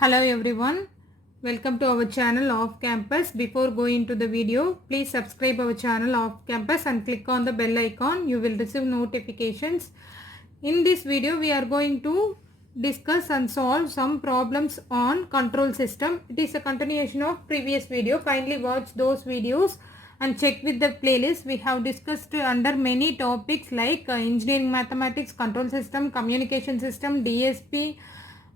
Hello everyone, welcome to our channel Off Campus. Before going to the video, please subscribe our channel Off Campus and click on the bell icon. You will receive notifications. In this video, we are going to discuss and solve some problems on control system. It is a continuation of previous video. Kindly watch those videos and check with the playlist. We have discussed under many topics like engineering mathematics, control system, communication system, DSP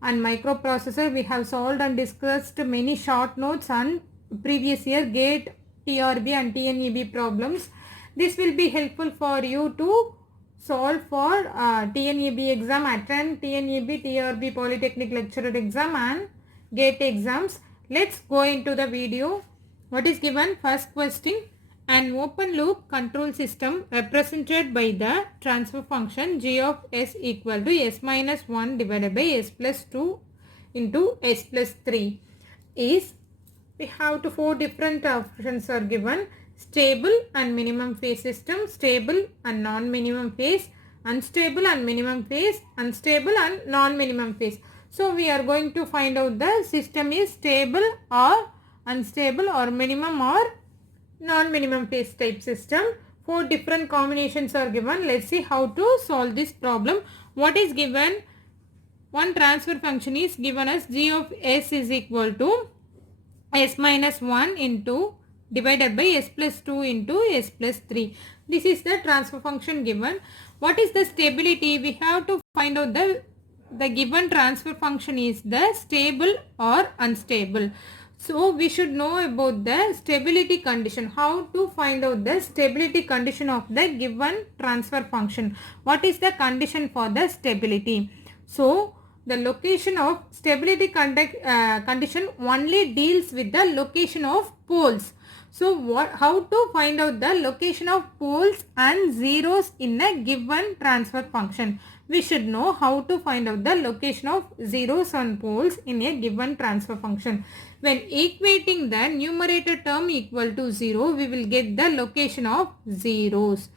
and microprocessor. We have solved and discussed many short notes on previous year GATE, TRB and TNEB problems. This will be helpful for you to solve for TNEB exam, attend TNEB, TRB Polytechnic Lecturer exam and GATE exams. Let's go into the video. What is given? First question. An open loop control system represented by the transfer function g of s equal to s minus 1 divided by s plus 2 into s plus 3 is, we have to four different options are given: stable and minimum phase system, stable and non-minimum phase, unstable and minimum phase, unstable and non-minimum phase. So we are going to find out the system is stable or unstable or minimum or non-minimum phase type system. Four different combinations are given. Let's see how to solve this problem. What is given? One transfer function is given as g of s is equal to s minus 1 into divided by s plus 2 into s plus 3. This is the transfer function given. What is the stability? We have to find out the given transfer function is the stable or unstable. So we should know about the stability condition. How to find out the stability condition of the given transfer function? What is the condition for the stability? So the location of stability condition only deals with the location of poles. So how to find out the location of poles and zeros in a given transfer function? We should know how to find out the location of zeros and poles in a given transfer function. When equating the numerator term equal to 0, we will get the location of zeros.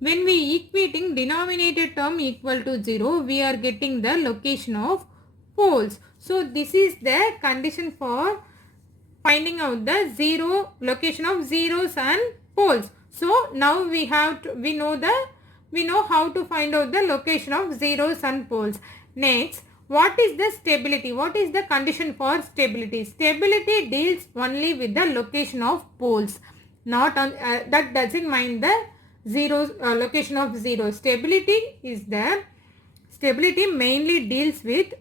When we equating denominator term equal to 0, we are getting the location of poles. So this is the condition for finding out the location of zeros and poles. So now we know how to find out the location of zeros and poles. Next, what is the stability? What is the condition for stability? Stability deals only with the location of poles. Not on that doesn't mind the zeros, location of zeros. Stability mainly deals with,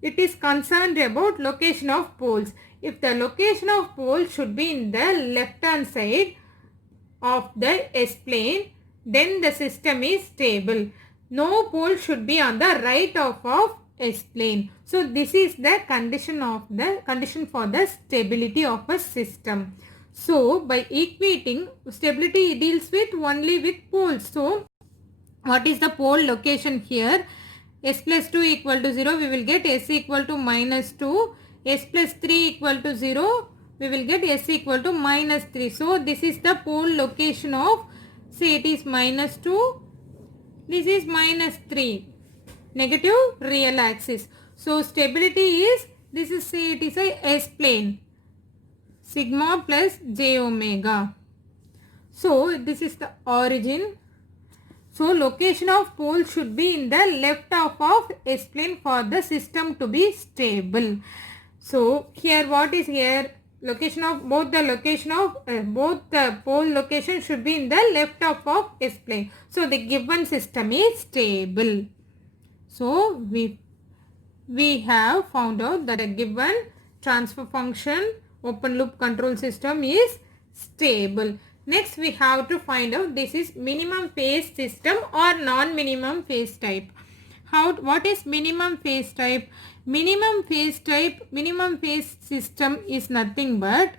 it is concerned about location of poles. If the location of poles should be in the left hand side of the S-plane, then the system is stable. No pole should be on the right of S-plane. So this is the condition for the stability of a system. So by equating, stability deals with only with poles. So what is the pole location here? S plus 2 equal to 0, we will get s equal to minus 2. S plus 3 equal to 0, we will get s equal to minus 3. So this is the pole location of, say it is minus 2, this is minus 3, negative real axis. So stability is, this is, say it is a S plane, sigma plus j omega. So this is the origin. So location of pole should be in the left half of S plane for the system to be stable. So here what is here? Location of both the pole location should be in the left half of S plane. So the given system is stable. So we have found out that a given transfer function open loop control system is stable. Next we have to find out this is minimum phase system or non-minimum phase type. What is minimum phase type? Minimum phase system is nothing but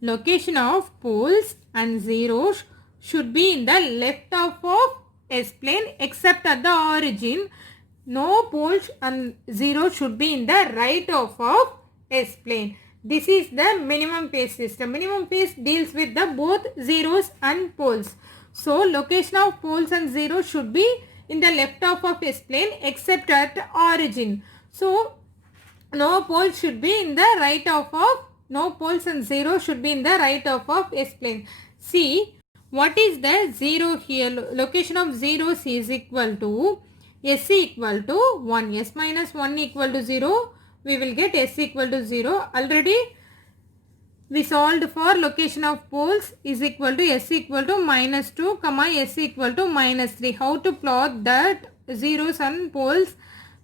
location of poles and zeros should be in the left half of S plane except at the origin. No poles and zeros should be in the right half of S plane. This is the minimum phase system. Minimum phase deals with the both zeros and poles. So location of poles and zeros should be in the left half of S plane except at origin. So no poles should be in the right half of, no poles and 0 should be in the right half of S plane. See, what is the 0 here? Location of zeros is equal to S equal to 1. S minus 1 equal to 0. We will get S equal to 0. Already we solved for location of poles is equal to S equal to minus 2 comma S equal to minus 3. How to plot that zeros and poles?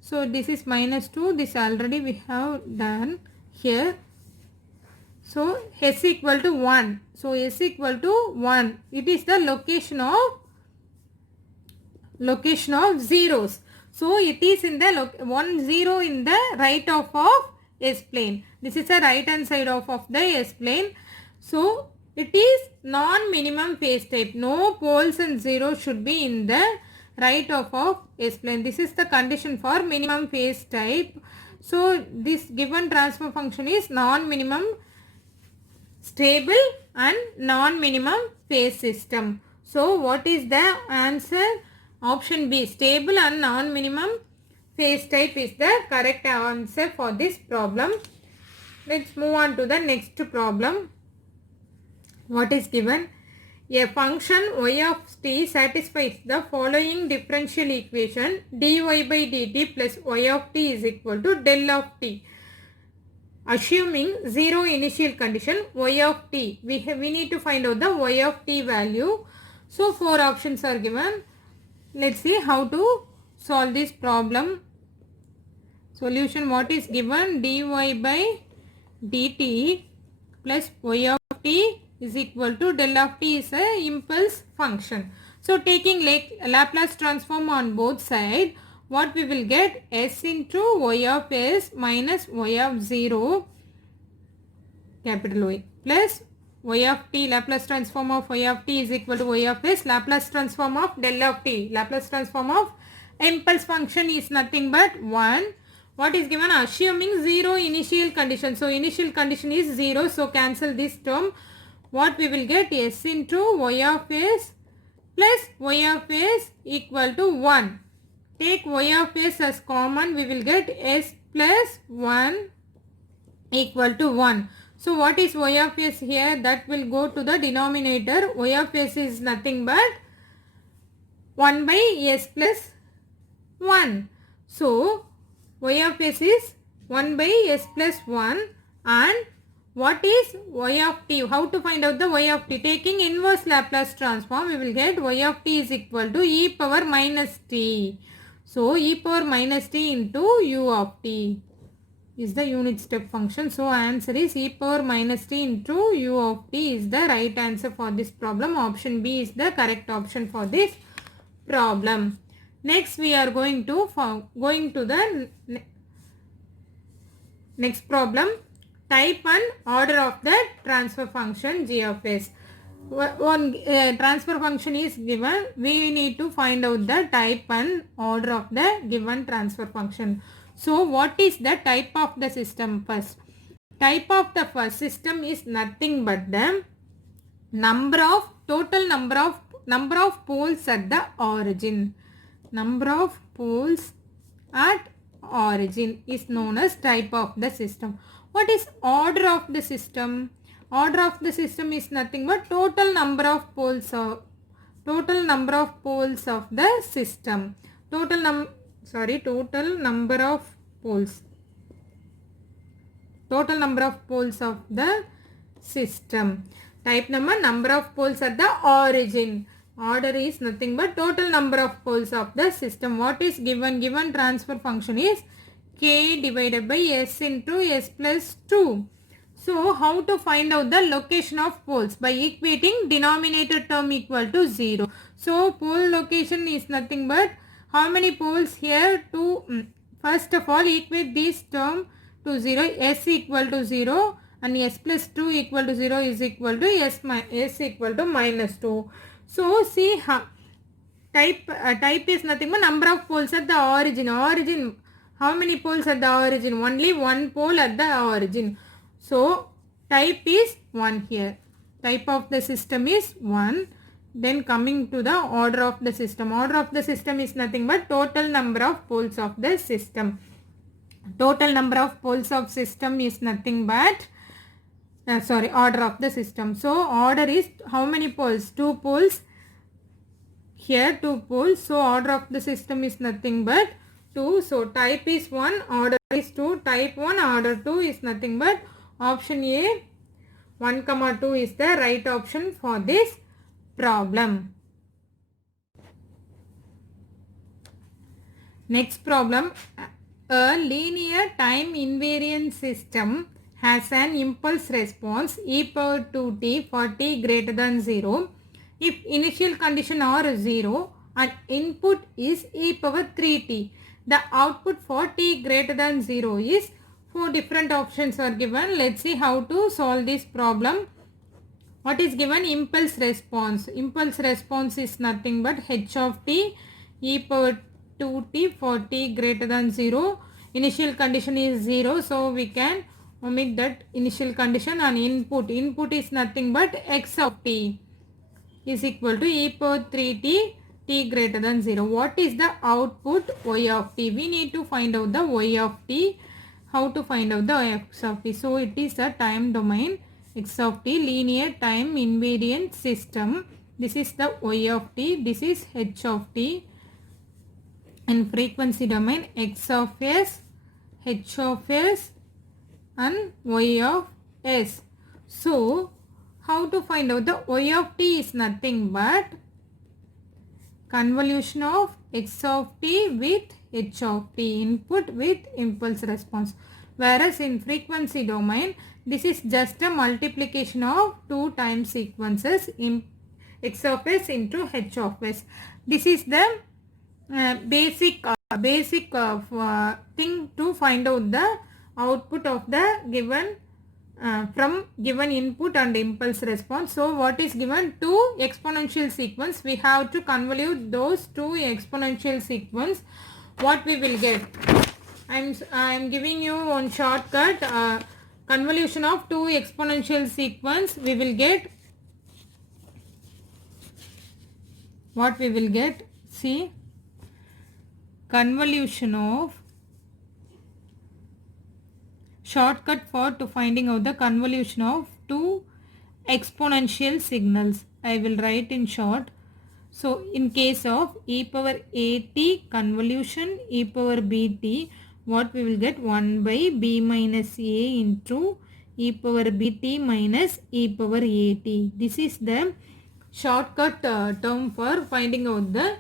So this is minus 2. This already we have done here. So S equal to 1. So S equal to 1. It is the location of zeros. So it is in the 1 0 in the right half of S plane. This is the right hand side of the S plane. So it is non-minimum phase type. No poles and zeros should be in the right half of S plane. This is the condition for minimum phase type. So this given transfer function is non-minimum stable and non-minimum phase system. So what is the answer? Option B, stable and non-minimum phase type is the correct answer for this problem. Let's move on to the next problem. What is given? A function y of t satisfies the following differential equation: dy by dt plus y of t is equal to del of t. Assuming 0 initial condition y of t, we need to find out the y of t value. So 4 options are given. Let's see how to solve this problem. Solution: what is given? Dy by dt plus y of t is equal to del of t is a impulse function. So taking Laplace transform on both sides, what we will get? S into y of s minus y of 0 capital Y plus y of t, Laplace transform of y of t is equal to y of s, Laplace transform of del of t, Laplace transform of impulse function is nothing but 1. What is given? Assuming 0 initial condition. So initial condition is 0. So cancel this term. What we will get? S into y of s plus y of s equal to 1. Take y of s as common. We will get s plus 1 equal to 1. So what is y of s here? That will go to the denominator. Y of s is nothing but 1 by s plus 1. So y of s is 1 by s plus 1. And what is y of t? How to find out the y of t? Taking inverse Laplace transform, we will get y of t is equal to e power minus t. So e power minus t into u of t is the unit step function. So answer is e power minus t into u of t is the right answer for this problem. Option B is the correct option for this problem. Next we are going to the next problem. Type and order of the transfer function g of s. One transfer function is given. We need to find out the type and order of the given transfer function. So what is the type of the system first? Type of the first system is nothing but the total number of poles at the origin. Number of poles at origin is known as type of the system. What is order of the system? Order of the system is nothing but total number of poles of the system. Total number of poles. Total number of poles of the system. Type number of poles at the origin. Order is nothing but total number of poles of the system. What is given? Given transfer function is k divided by s into s plus 2. So how to find out the location of poles? By equating denominator term equal to 0. So pole location is nothing but how many poles here? 2. First of all, equate this term to 0. S equal to 0 and s plus 2 equal to 0 is equal to s equal to minus 2. So see type is nothing but number of poles at the origin. Origin, how many poles at the origin? Only one pole at the origin. So type is 1 here. Type of the system is 1. Then coming to the order of the system. Order of the system is nothing but total number of poles of the system. Total number of poles of system is nothing but order of the system. So order is how many poles? 2 poles. Here 2 poles. So order of the system is nothing but 2. So type is 1, order is 2. Type 1, order 2 is nothing but option A 1, 2 is the right option for this problem. Next problem. A linear time invariant system has an impulse response e power 2t for t greater than 0 if initial condition are 0 and input is e power 3t. The output for t greater than 0 is 4 different options are given. Let's see how to solve this problem. What is given? Impulse response. Impulse response is nothing but h of t e power 2t for t greater than 0. Initial condition is 0, so we can omit that initial condition. And input is nothing but x of t is equal to e power 3t t greater than 0. What is the output? Y of t. We need to find out the y of t. How to find out the x of t? So it is a time domain x of t, linear time invariant system. This is the y of t. This is h of t. In frequency domain x of s, h of s and y of s. So how to find out the y of t is nothing but convolution of x of t with h of t, input with impulse response. Whereas in frequency domain, this is just a multiplication of two time sequences in x of s into h of s. This is the basic thing to find out the output of the given from given input and impulse response. So what is given? Two exponential sequence. We have to convolute those two exponential sequence. What we will get? I am giving you one shortcut. Convolution of two exponential sequence. We will get what we will get. See, convolution of shortcut for to finding out the convolution of two exponential signals. I will write in short. So in case of e power at convolution e power bt, what we will get? 1 by b minus a into e power bt minus e power at. This is the shortcut term for finding out the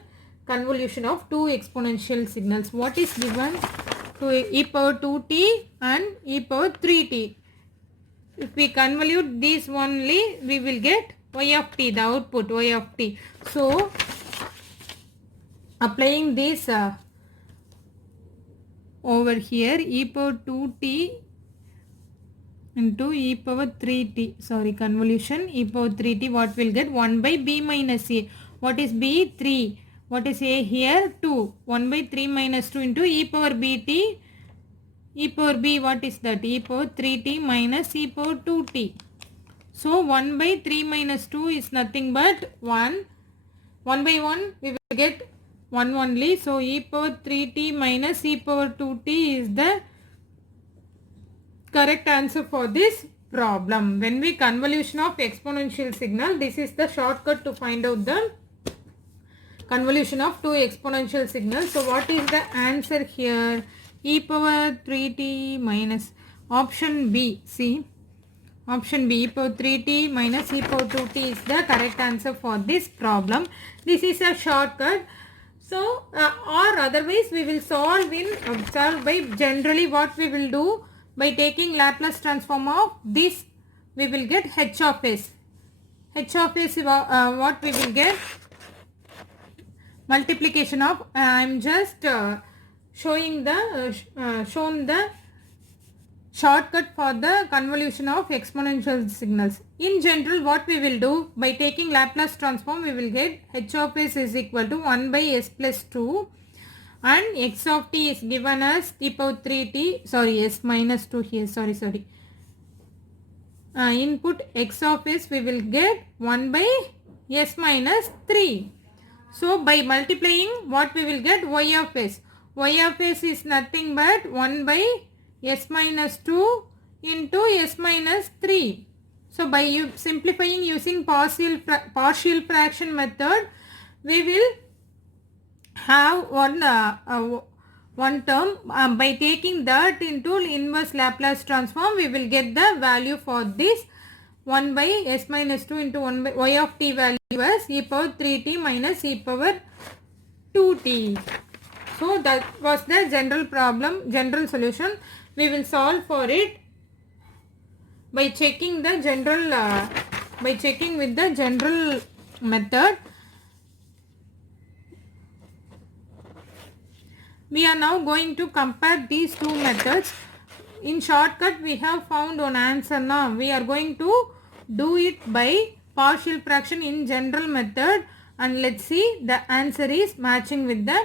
convolution of two exponential signals. What is given? To e power 2t and e power 3t. If we convolute these only, we will get y of t, the output y of t. So applying this over here, e power 2t into e power 3t, sorry, convolution e power 3t, what will get? 1 by b minus a. What is b? 3. What is a here? 2. 1 by 3 minus 2 into e power bt. E power b, what is that? E power 3t minus e power 2t. So 1 by 3 minus 2 is nothing but 1. 1 by 1 we will get 1 only. So e power 3t minus e power 2t is the correct answer for this problem. When we convolution of exponential signal, this is the shortcut to find out the convolution of two exponential signals. So what is the answer here? E power 3t minus option B. See, option B, e power 3t minus e power 2t is the correct answer for this problem. This is a shortcut. So or otherwise we will solve by generally what we will do, by taking Laplace transform of this, we will get h of s. H of s what we will get? Multiplication of I am just showing the shown the shortcut for the convolution of exponential signals. In general, what we will do, by taking Laplace transform, we will get h of s is equal to 1 by s plus 2 and x of t is given as e power 3t, sorry, s minus 2 here, sorry. Input x of s we will get 1 by s minus 3. So by multiplying, what we will get? Y of s. y of s is nothing but 1 by s minus 2 into s minus 3. So by simplifying using partial fraction method, we will have one term. By taking that into inverse Laplace transform, we will get the value for this 1 by s minus 2 into 1 by y of t value as e power 3t minus e power 2t. So that was the general problem, general solution. We will solve for it by checking the general, by checking with the general method. We are now going to compare these two methods. In shortcut, we have found one answer now. We are going to do it by partial fraction in general method, and let's see the answer is matching with the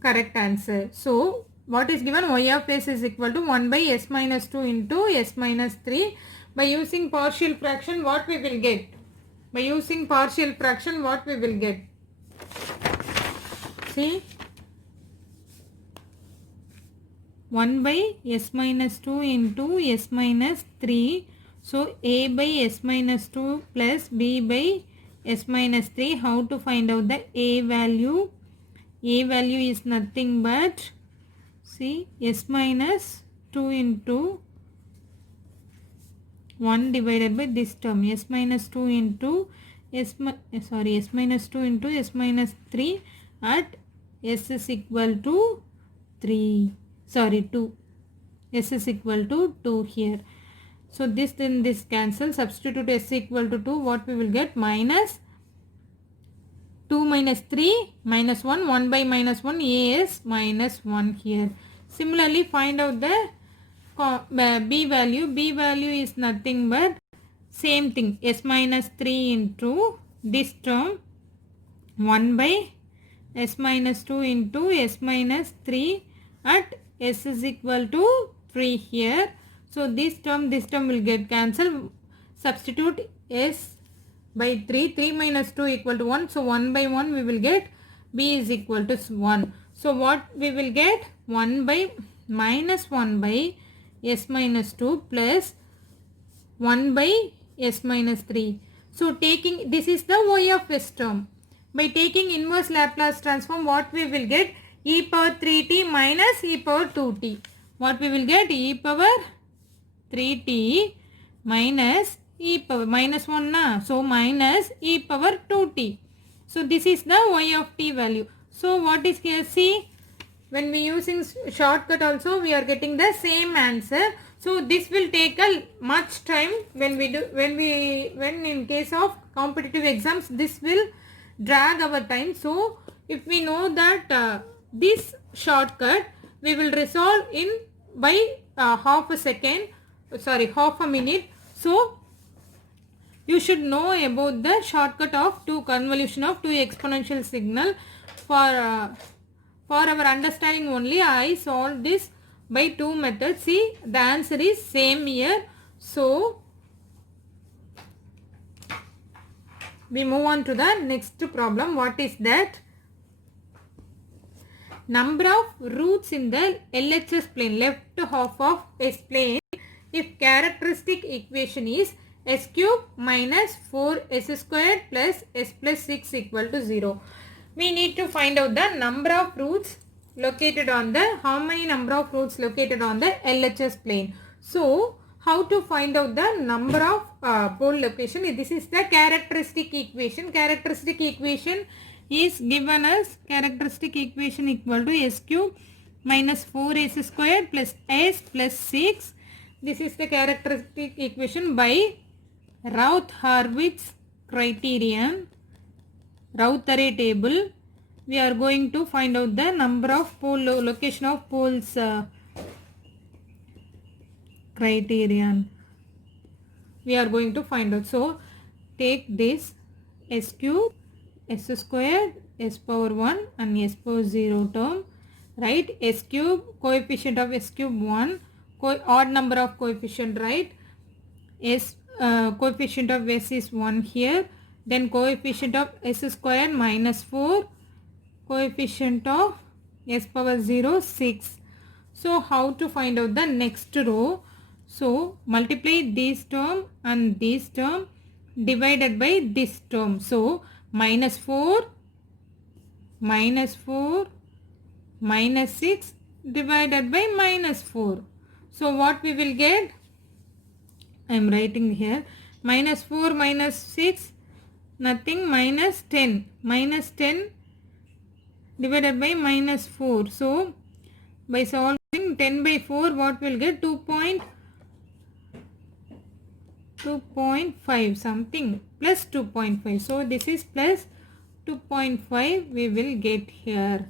correct answer. So what is given? Y of s is equal to 1 by s minus 2 into s minus 3. By using partial fraction, what we will get? By using partial fraction, what we will get? See, 1 by s minus 2 into s minus 3. So a by s minus 2 plus b by s minus 3. How to find out the a value? A value is nothing but, see, s minus 2 into 1 divided by this term, s minus 2 into s minus 2 into s minus 3 at s is equal to 2. S is equal to 2 here. So this, then this cancel. Substitute s equal to 2. What we will get? Minus 2 minus 3 minus 1. 1 by minus 1. A is minus 1 here. Similarly, find out the b value. B value is nothing but same thing. S minus 3 into this term. 1 by s minus 2 into s minus 3 at s is equal to 3 here. So this term will get cancelled. Substitute s by 3. 3 minus 2 equal to 1. So 1 by 1 we will get b is equal to 1. So what we will get? 1 by minus 1 by s minus 2 plus 1 by s minus 3. So taking, this is the y of s term. By taking inverse Laplace transform, what we will get? E power 3t minus e power 2t. What we will get? E power 3t minus e power minus 1 na. So minus e power 2t. So this is the y of t value. So what is here? See, when we using shortcut also, we are getting the same answer. So this will take a much time when in case of competitive exams, this will drag our time. So if we know that this shortcut we will resolve in by half a minute. So you should know about the shortcut of convolution of two exponential signal. For our understanding only, I solved this by two methods. See, the answer is same here. So we move on to the next problem. What is that? Number of roots in the LHS plane, left half of S plane, if characteristic equation is s cube minus 4s squared plus s plus 6 equal to 0. We need to find out the number of roots located on the, how many number of roots located on the LHS plane. So how to find out the number of pole location? This is the characteristic equation. Characteristic equation is given as characteristic equation equal to s cube minus 4s squared plus s plus 6. This is the characteristic equation by Routh-Hurwitz criterion, Routh-Array table. We are going to find out the number of pole location of poles criterion. We are going to find out. So take this s cube, s squared, s power 1 and s power 0 term. Right, s cube, coefficient of s cube 1, odd number of coefficient, right? Coefficient of s is 1 here. Then coefficient of s squared minus 4, coefficient of s power 0 6. So how to find out the next row? So multiply this term and this term divided by this term. So minus 4 minus 6 divided by minus 4. So what we will get? I am writing here minus 4 minus 6 nothing, minus 10. Minus 10 divided by minus 4. So by solving 10 by 4 what will get? 2.5 something plus 2.5. So this is plus 2.5 we will get here.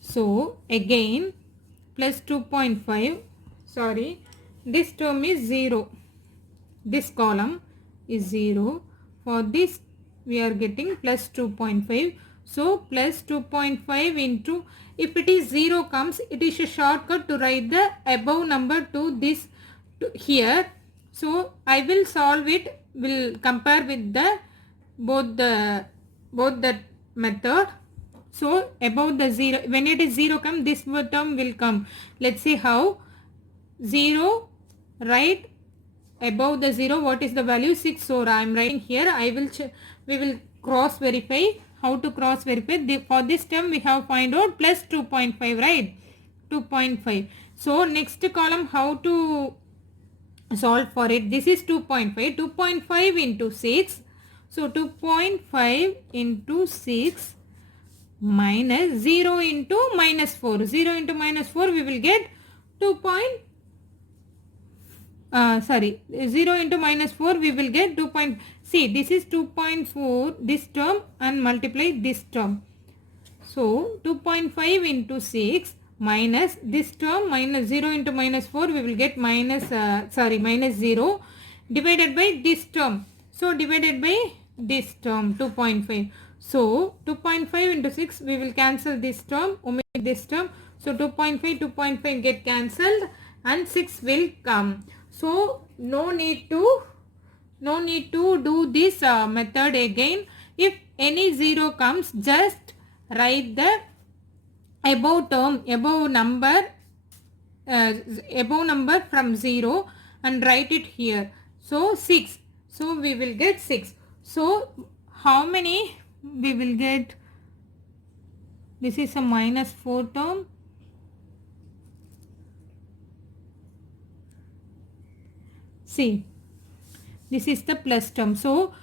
So again plus 2.5, sorry, this term is 0. This column is 0. For this we are getting plus 2.5. So plus 2.5 into, if it is 0 comes, it is a shortcut to write the above number to this to here. So I will solve it, will compare with the both the method. So above the 0, when it is 0 come, this term will come. Let's see how. 0, write above the 0 what is the value? 6. So I am writing here. We will cross verify. How to cross verify? For this term we have find out plus 2.5, right? 2.5. So next column how to solve for it? This is 2.5. 2.5 into 6. So 2.5 into 6 minus 0 into minus 4. 0 into minus 4 we will get 0 into minus 4 we will get 2. See, this is 2.4 this term and multiply this term. So 2.5 into 6 minus this term, minus 0 into minus 4 we will get minus 0 divided by this term. So divided by this term 2.5. So 2.5 into 6 we will cancel this term, omit this term. So 2.5 get cancelled and 6 will come. So no need to do this method again. If any 0 comes, just write the above number from 0 and write it here. So 6. So we will get 6. So how many we will get? This is a minus 4 term. See, this is the plus term. So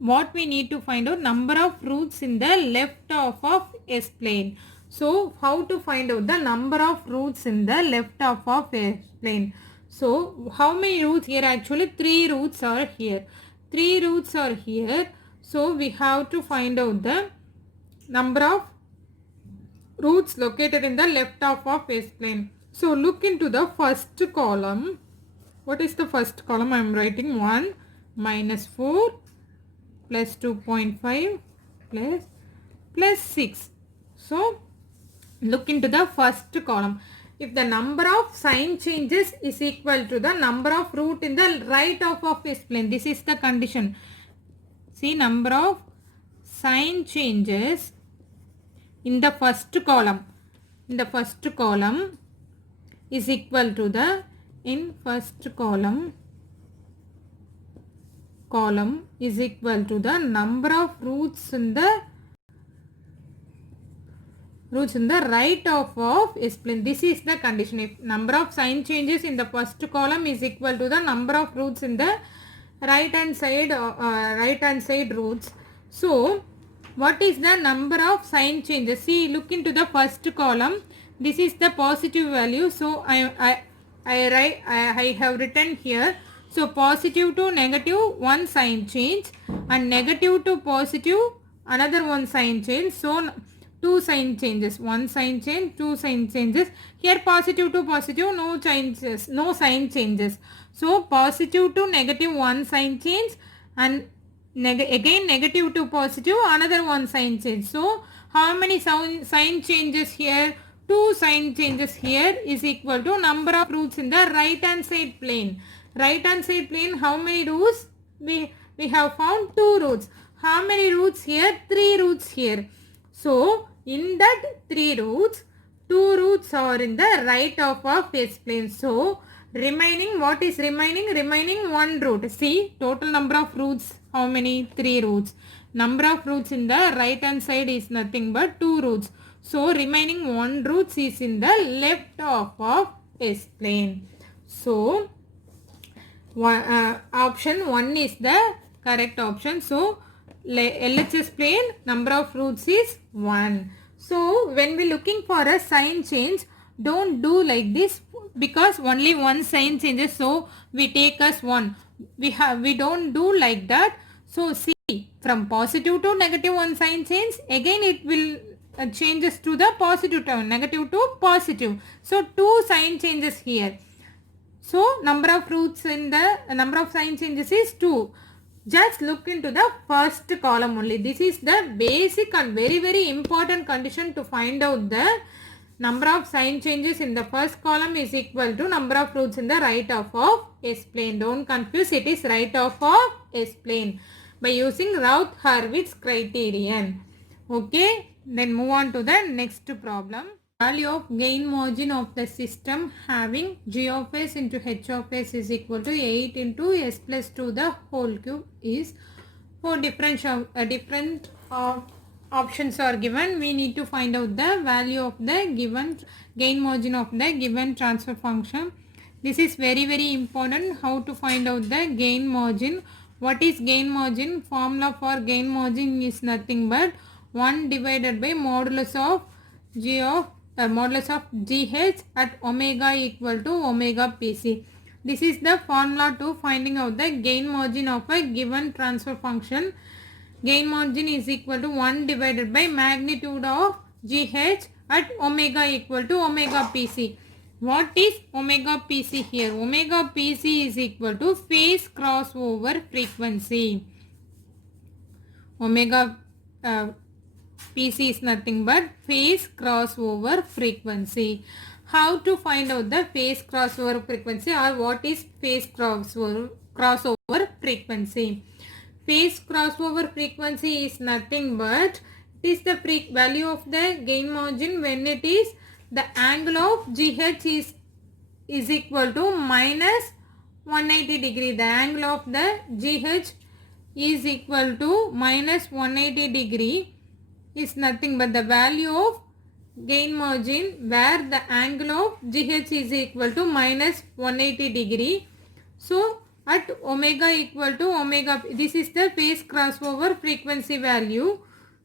what we need to find out? Number of roots in the left half of S-plane. So how to find out the number of roots in the left half of S-plane? So how many roots here? Actually 3 roots are here. 3 roots are here. So we have to find out the number of roots located in the left half of S-plane. So look into the first column. What is the first column? I am writing 1 minus 4 plus 2.5 plus 6. So look into the first column. If the number of sign changes is equal to the number of root in the right half of S-plane, this is the condition. See, number of sign changes in the first column. In the first column is equal to the column is equal to the number of roots in the right half of S-plane. This is the condition. If number of sign changes in the first column is equal to the number of roots in the right hand side roots. So what is the number of sign changes? See, look into the first column. This is the positive value. So I have written here. So positive to negative 1 sign change and negative to positive another 1 sign change. So 2 sign changes, 1 sign change, 2 sign changes. Here positive to positive no sign changes. So positive to negative 1 sign change and again negative to positive another 1 sign change. So how many sign changes here? 2 sign changes here is equal to number of roots in the right hand side plane. Right hand side plane, how many roots? We have found 2 roots. How many roots here? 3 roots here. So in that 3 roots, 2 roots are in the right half of S plane. So remaining, what is remaining? Remaining 1 root. See, total number of roots, how many? 3 roots. Number of roots in the right hand side is nothing but 2 roots. So remaining 1 roots is in the left half of S plane. So option 1 is the correct option. So LHS plane, number of roots is 1. So when we looking for a sign change, don't do like this, because only one sign changes, so we take as 1. We don't do like that. So see, from positive to negative one sign change, again it will changes to the positive term, negative to positive. So 2 sign changes here. So number of roots in the number of sign changes is 2. Just look into the first column only. This is the basic and very important condition to find out the number of sign changes in the first column is equal to number of roots in the right half of S plane. Don't confuse, it is right half of S plane by using Routh-Hurwitz criterion. Okay, then move on to the next problem. Value of gain margin of the system having g of s into h of s is equal to 8 into s plus 2 the whole cube is 4 different options are given. We need to find out the value of the given gain margin of the given transfer function. This is very important, how to find out the gain margin. What is gain margin? Formula for gain margin is nothing but 1 divided by modulus of modulus of GH at omega equal to omega PC. This is the formula to finding out the gain margin of a given transfer function. Gain margin is equal to 1 divided by magnitude of GH at omega equal to omega PC. What is omega PC here? Omega PC is equal to phase crossover frequency. Omega PC is nothing but phase crossover frequency. How to find out the phase crossover frequency, or what is phase crossover frequency? Phase crossover frequency is nothing but it is the value of the gain margin when it is the angle of GH is equal to minus 180 degree. The angle of the GH is equal to minus 180 degree is nothing but the value of gain margin where the angle of GH is equal to minus 180 degree. So at omega equal to omega, this is the phase crossover frequency value.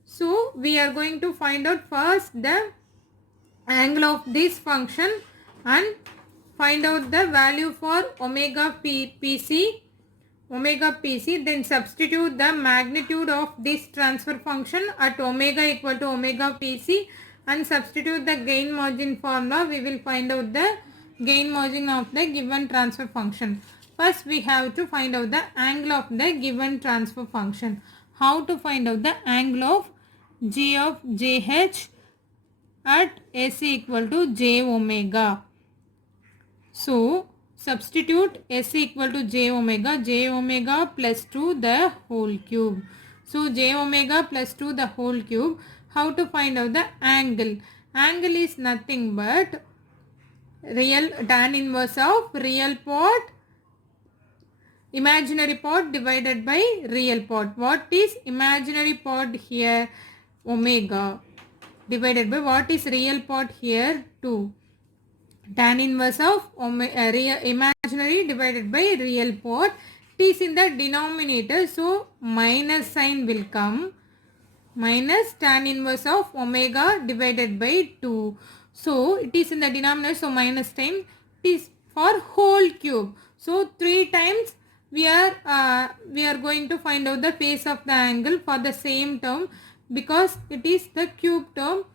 So we are going to find out first the angle of this function and find out the value for omega PC, then substitute the magnitude of this transfer function at omega equal to omega PC and substitute the gain margin formula. We will find out the gain margin of the given transfer function. First we have to find out the angle of the given transfer function. How to find out the angle of G of JH at S equal to J omega. So substitute S equal to J omega plus 2 the whole cube. So J omega plus 2 the whole cube. How to find out the angle? Angle is nothing but real tan inverse of real part, imaginary part divided by real part. What is imaginary part here? Omega divided by what is real part here? 2. Tan inverse of imaginary divided by real part. It is in the denominator, so minus sign will come. Minus tan inverse of omega divided by 2. So it is in the denominator, so minus sign. It is for whole cube. So 3 times we are going to find out the phase of the angle for the same term because it is the cube term.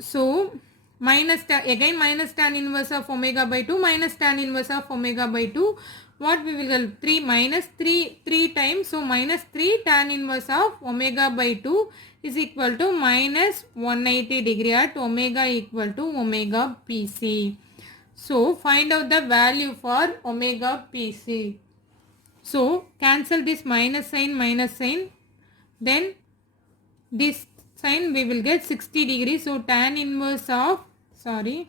So minus again minus tan inverse of omega by 2 minus tan inverse of omega by 2. What we will get? 3 minus 3 times. So minus 3 tan inverse of omega by 2 is equal to minus 180 degree at omega equal to omega PC. So find out the value for omega PC. So cancel this minus sign. Then this sign we will get 60 degree. So tan inverse of sorry,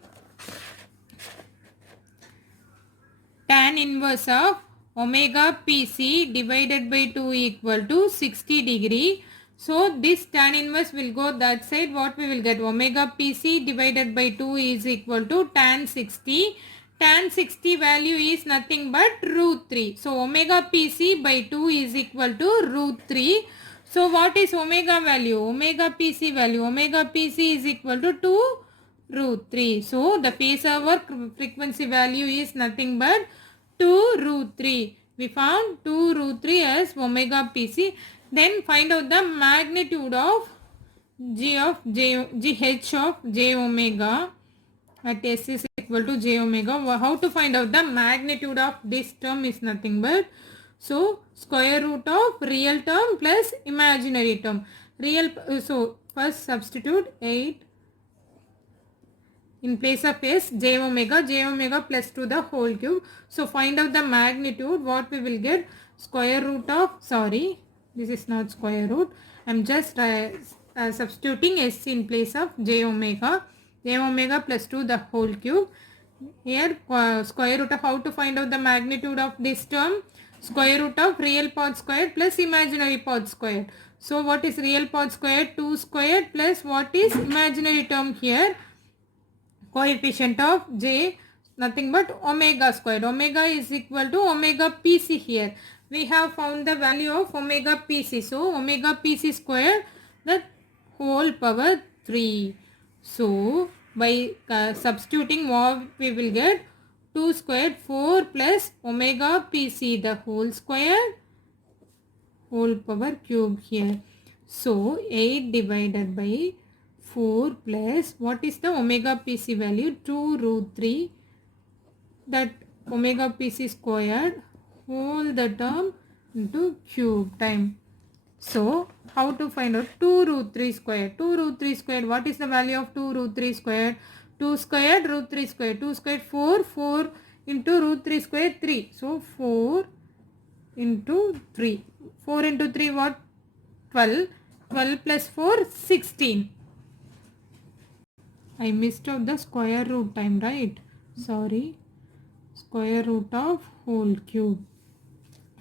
tan inverse of omega PC divided by 2 equal to 60 degree. So this tan inverse will go that side. What we will get? Omega PC divided by 2 is equal to tan 60. Tan 60 value is nothing but root 3. So omega PC by 2 is equal to root 3. So what is omega value? Omega PC value. Omega PC is equal to 2 root 3. So the phase over frequency value is nothing but 2 root 3. We found 2 root 3 as omega PC. Then find out the magnitude of GH of J omega at S is equal to J omega. How to find out the magnitude of this term is nothing but, so square root of real term plus imaginary term. So first substitute 8 in place of S, j omega plus 2 the whole cube. So find out the magnitude. What we will get? Square root of, sorry, this is not square root. I am just substituting S in place of j omega plus 2 the whole cube. Here square root of, how to find out the magnitude of this term? Square root of real part squared plus imaginary part squared. So what is real part squared? 2 squared plus what is imaginary term here? Coefficient of j, nothing but omega squared. Omega is equal to omega PC here. We have found the value of omega PC. So omega PC squared, the whole power 3. So by substituting, what we will get? 2 squared 4 plus omega PC the whole square, whole power cube here. So 8 divided by 4 plus what is the omega PC value? 2 root 3, that omega PC squared whole the term into cube time. So how to find out 2 root 3 squared? 2 root 3 squared, what is the value of 2 root 3 squared? 2 squared root 3 squared, 2 squared 4, 4 into root 3 squared 3. So 4 into 3. 4 into 3 what? 12. 12 plus 4, 16. I missed out the square root time, right? Sorry. Square root of whole cube.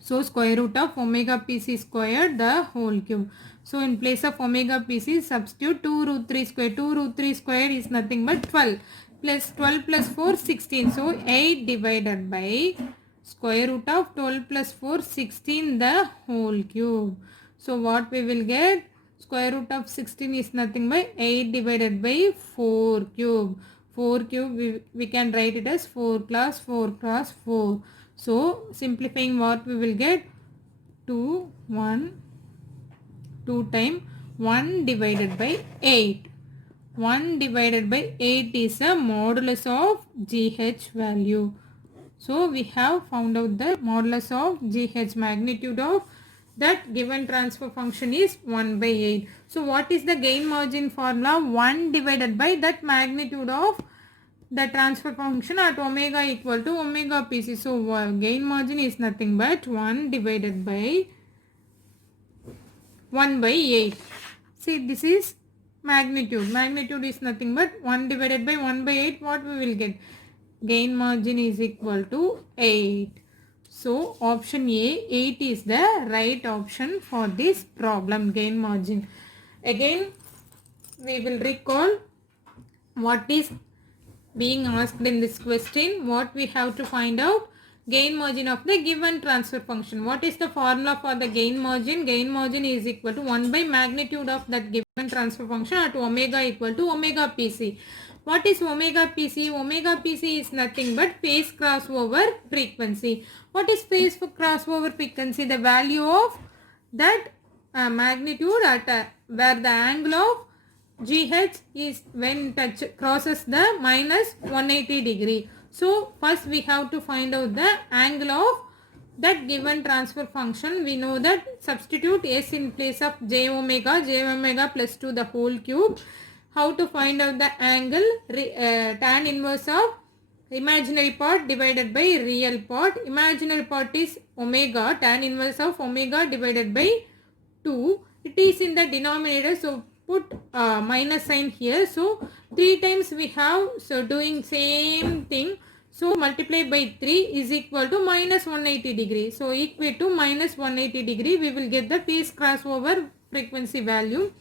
So square root of omega PC squared the whole cube. So in place of omega PC, substitute 2 root 3 square. 2 root 3 square is nothing but 12. Plus 12 plus 4, 16. So 8 divided by square root of 12 plus 4, 16 the whole cube. So what we will get? Square root of 16 is nothing but 8 divided by 4 cube. 4 cube we can write it as 4 cross 4 cross 4. So simplifying, what we will get? 2 time 1 divided by 8. 1 divided by 8 is a modulus of GH value. So we have found out the modulus of GH, magnitude of that given transfer function is 1 by 8. So what is the gain margin formula? 1 divided by that magnitude of the transfer function at omega equal to omega PC. So gain margin is nothing but 1 divided by 1 by 8. See, this is magnitude. Magnitude is nothing but 1 divided by 1 by 8. What we will get? Gain margin is equal to 8. So option A, 8 is the right option for this problem, gain margin. Again, we will recall what is being asked in this question. What we have to find out? Gain margin of the given transfer function. What is the formula for the gain margin? Gain margin is equal to 1 by magnitude of that given transfer function at omega equal to omega PC. What is omega PC? Omega PC is nothing but phase crossover frequency. What is phase crossover frequency? The value of that magnitude at where the angle of GH is when crosses the minus 180 degree. So first we have to find out the angle of that given transfer function. We know that substitute S in place of j omega plus 2 the whole cube. How to find out the angle? Tan inverse of imaginary part divided by real part. Imaginary part is omega, tan inverse of omega divided by 2. It is in the denominator, so put minus sign here. So 3 times we have, so doing same thing. So multiply by 3 is equal to minus 180 degree. So equal to minus 180 degree, we will get the phase crossover frequency value.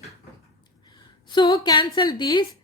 So cancel this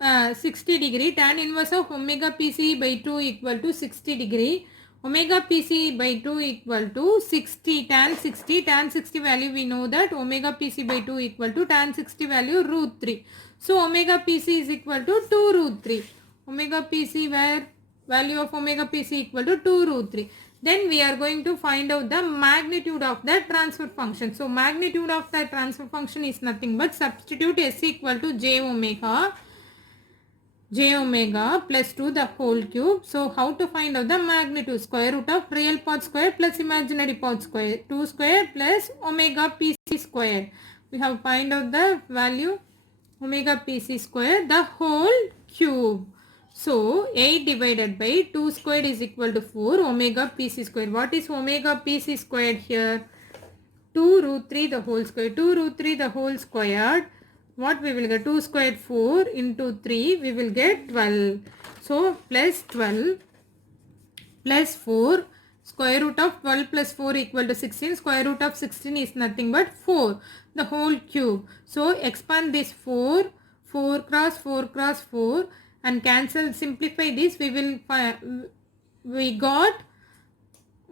60 degree, tan inverse of omega PC by 2 equal to 60 degree. Omega PC by 2 equal to 60, tan 60 value we know that omega PC by 2 equal to tan 60 value root 3. So omega PC is equal to 2 root 3. Omega PC where value of omega PC equal to 2 root 3. Then we are going to find out the magnitude of that transfer function. So magnitude of that transfer function is nothing but substitute S equal to j omega plus 2 the whole cube. So how to find out the magnitude? Square root of real part square plus imaginary part square. 2 square plus omega PC square. We have find out the value omega PC square the whole cube. So 8 divided by 2 squared is equal to 4 omega PC square. What is omega PC squared here? 2 root 3 the whole square. 2 root 3 the whole squared. What we will get? 2 squared 4 into 3 we will get 12. So plus 12 plus 4, square root of 12 plus 4 equal to 16. Square root of 16 is nothing but 4 the whole cube. So expand this 4 cross 4 and cancel, simplify this. We got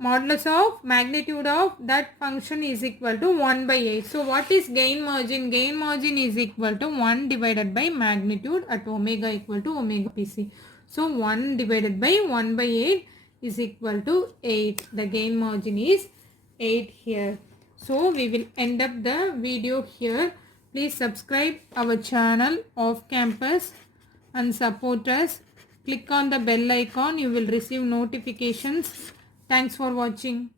modulus of magnitude of that function is equal to 1 by 8. So what is gain margin? Gain margin is equal to 1 divided by magnitude at omega equal to omega PC. So 1 divided by 1 by 8 is equal to 8. The gain margin is 8 here. So we will end up the video here. Please subscribe our channel Off Campus and support us. Click on the bell icon. You will receive notifications. Thanks for watching.